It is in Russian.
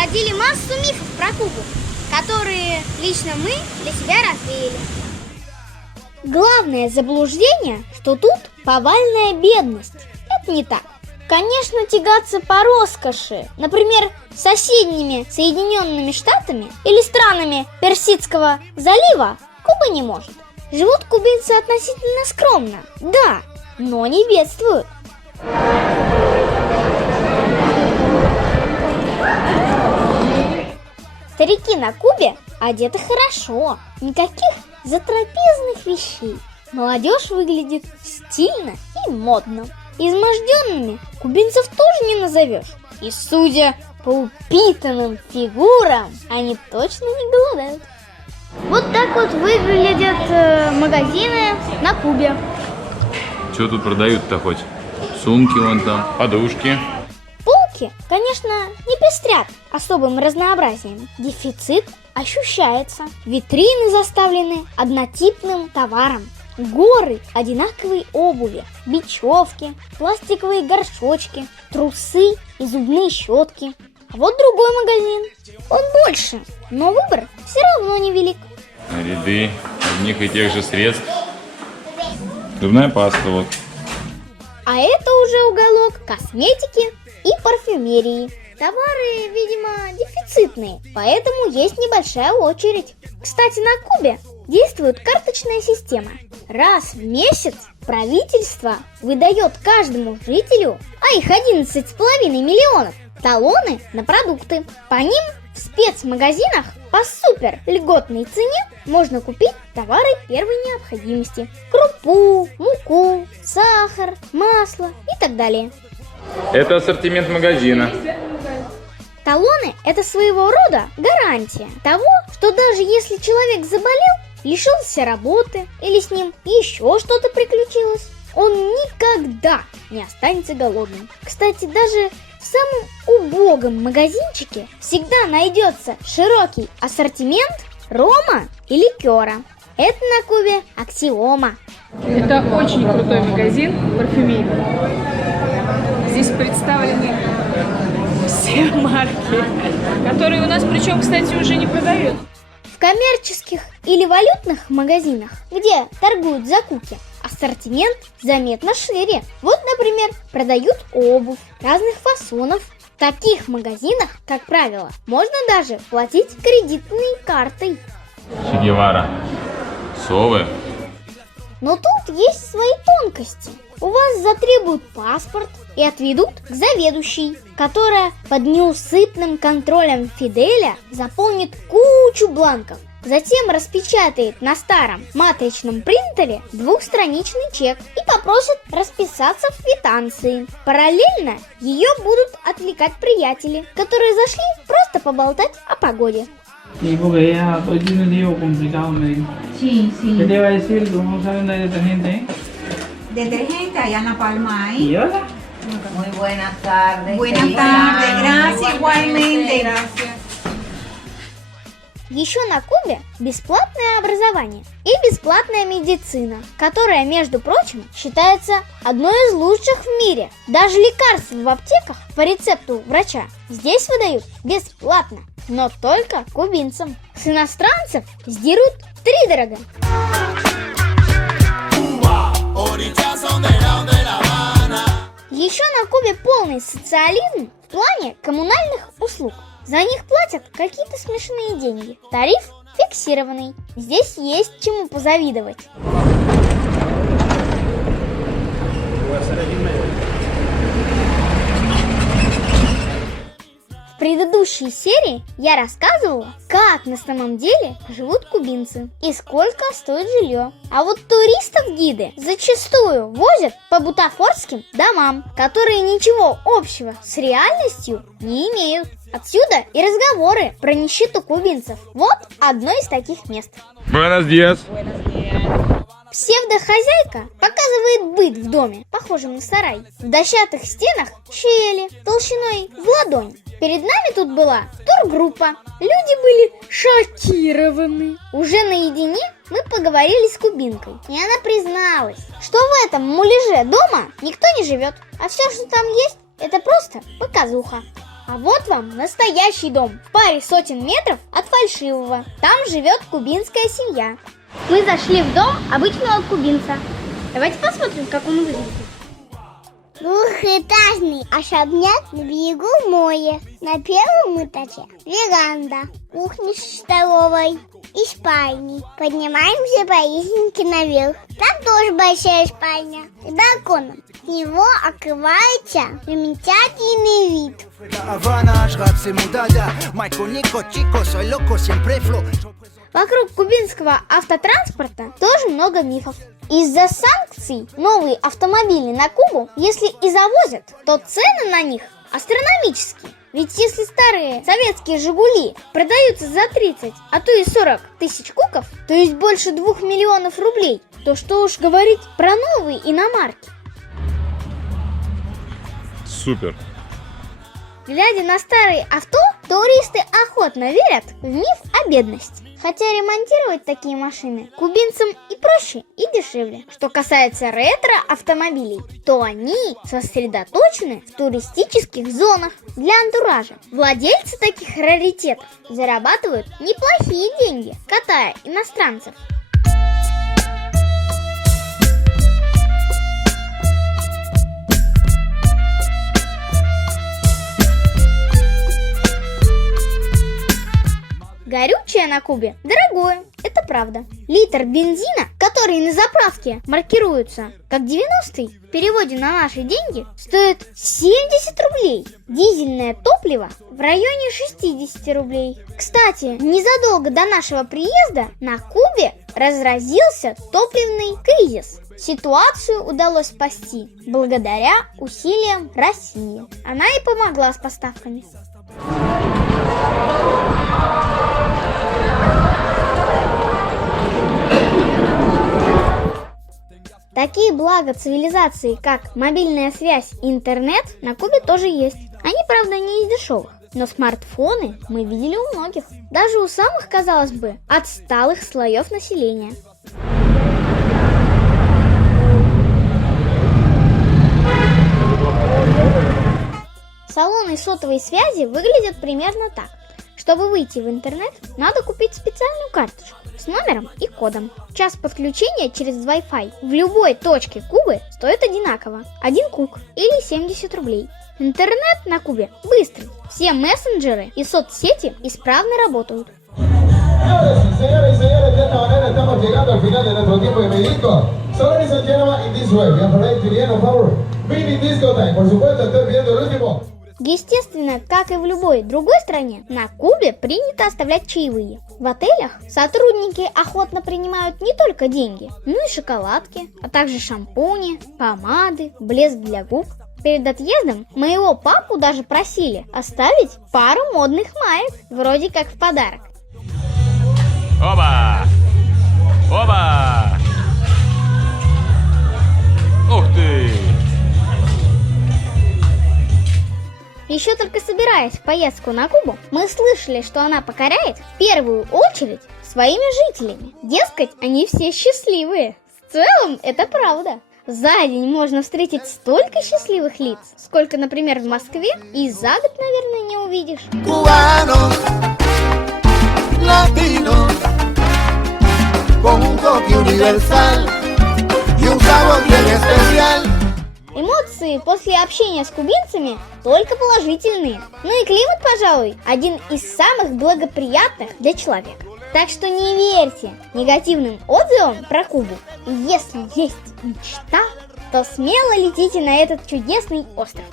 породили массу мифов про Кубу, которые лично мы для себя развеяли. Главное заблуждение, что тут повальная бедность. Это не так. Конечно, тягаться по роскоши, например, с соседними Соединенными Штатами или странами Персидского залива, Куба не может. Живут кубинцы относительно скромно, да, но не бедствуют. Старики на Кубе одеты хорошо, никаких затрапезных вещей. Молодежь выглядит стильно и модно. Изможденными кубинцев тоже не назовешь. И судя по упитанным фигурам, они точно не голодают. Вот так вот выглядят магазины на Кубе. Что тут продают-то хоть? Сумки вон там, подушки. Полки, конечно, не пестрят особым разнообразием. Дефицит ощущается. Витрины заставлены однотипным товаром. Горы одинаковой обуви, бечевки, пластиковые горшочки, трусы и зубные щетки. А вот другой магазин. Он больше, но выбор все равно невелик. Ряды одних и тех же средств. Зубная паста вот. А это уже уголок косметики и парфюмерии. Товары, видимо, дефицитные, поэтому есть небольшая очередь. Кстати, на Кубе действует карточная система. Раз в месяц правительство выдает каждому жителю, а их 11,5 миллионов, талоны на продукты. По ним в спецмагазинах по супер льготной цене можно купить товары первой необходимости. Крупу, муку, сахар, масло и так далее. Это ассортимент магазина. Талоны – это своего рода гарантия того, что даже если человек заболел, лишился работы или с ним еще что-то приключилось, он никогда не останется голодным. Кстати, даже в самом убогом магазинчике всегда найдется широкий ассортимент рома и ликера. Это на Кубе аксиома. Это очень крутой магазин парфюмерии. Здесь представлены все марки, которые у нас, причем, кстати, уже не продают. В коммерческих или валютных магазинах, где торгуют закупки, ассортимент заметно шире. Вот, например, продают обувь разных фасонов. В таких магазинах, как правило, можно даже платить кредитной картой. Че Гевара. Совы. Но тут есть свои тонкости. У вас затребуют паспорт и отведут к заведующей, которая под неусыпным контролем Фиделя заполнит кучу бланков. Затем распечатает на старом матричном принтере двухстраничный чек и попросит расписаться в квитанции. Параллельно ее будут отвлекать приятели, которые зашли просто поболтать о погоде. Sí, porque ya hoy tiene un lío complicado, me dijo. Sí, sí. ¿Qué te iba a decir? ¿Tú no sabes de detergente? Detergente, allá en La Palma hay. ¿Y hola? Muy buenas tardes. Buenas Feliz tardes, año. gracias igualmente. Еще на Кубе бесплатное образование и бесплатная медицина, которая, между прочим, считается одной из лучших в мире. Даже лекарства в аптеках по рецепту врача здесь выдают бесплатно, но только кубинцам. С иностранцев сдерут втридорога. Еще на Кубе полный социализм в плане коммунальных услуг. За них платят какие-то смешные деньги. Тариф фиксированный. Здесь есть чему позавидовать. В предыдущей серии я рассказывала, как на самом деле живут кубинцы и сколько стоит жилье. А вот туристов гиды зачастую возят по бутафорским домам, которые ничего общего с реальностью не имеют. Отсюда и разговоры про нищету кубинцев. Вот одно из таких мест. Buenos días. Псевдохозяйка показывает быт в доме, похожем на сарай. В дощатых стенах щели толщиной в ладонь. Перед нами тут была тургруппа. Люди были шокированы. Уже наедине мы поговорили с кубинкой, и она призналась, что в этом муляже дома никто не живет, а все, что там есть, это просто показуха. А вот вам настоящий дом в паре сотен метров от фальшивого. Там живет кубинская семья. Мы зашли в дом обычного кубинца. Давайте посмотрим, как он выглядит. Двухэтажный особняк на берегу моря. На первом этаже веранда, кухня с столовой и спальней. Поднимаемся по лестнице наверх. Там тоже большая спальня с балконом. С него открывается замечательный вид. Вокруг кубинского автотранспорта тоже много мифов. Из-за санкций новые автомобили на Кубу, если и завозят, то цены на них астрономические. Ведь если старые советские «Жигули» продаются за 30, а то и 40 тысяч куков, то есть больше 2 миллионов рублей, то что уж говорить про новые иномарки. Супер. Глядя на старые авто, туристы охотно верят в миф о бедности. Хотя ремонтировать такие машины кубинцам и проще, и дешевле. Что касается ретро-автомобилей, то они сосредоточены в туристических зонах для антуража. Владельцы таких раритетов зарабатывают неплохие деньги, катая иностранцев. Горючее на Кубе дорогое, это правда. Литр бензина, который на заправке маркируется как 90-й, в переводе на наши деньги стоит 70 рублей. Дизельное топливо в районе 60 рублей. Кстати, незадолго до нашего приезда на Кубе разразился топливный кризис. Ситуацию удалось спасти благодаря усилиям России. Она и помогла с поставками. Такие блага цивилизации, как мобильная связь и интернет, на Кубе тоже есть. Они, правда, не из дешевых, но смартфоны мы видели у многих. Даже у самых, казалось бы, отсталых слоев населения. Салоны сотовой связи выглядят примерно так. Чтобы выйти в интернет, надо купить специальную карточку с номером и кодом. Час подключения через Wi-Fi в любой точке Кубы стоит одинаково. 1 кук или 70 рублей. Интернет на Кубе быстрый. Все мессенджеры и соцсети исправно работают. Señoras y señores, de esta manera estamos llegando al final de nuestro tiempo de Medisco. So ladies and gentlemen, in this way, we are parade to the end of our mini disco time. Por supuesto, estoy pidiendo el último. Естественно, как и в любой другой стране, на Кубе принято оставлять чаевые. В отелях сотрудники охотно принимают не только деньги, но и шоколадки, а также шампуни, помады, блеск для губ. Перед отъездом моего папу даже просили оставить пару модных маек, вроде как в подарок. Оба! Оба! Ух ты! Еще только собираясь в поездку на Кубу, мы слышали, что она покоряет в первую очередь своими жителями. Дескать, они все счастливые. В целом, это правда. За день можно встретить столько счастливых лиц, сколько, например, в Москве, и за год, наверное, не увидишь. Cubanos, latinos, con un toque universal y un sabor bien especial. Эмоции после общения с кубинцами только положительные. Ну и климат, пожалуй, один из самых благоприятных для человека. Так что не верьте негативным отзывам про Кубу. И если есть мечта, то смело летите на этот чудесный остров.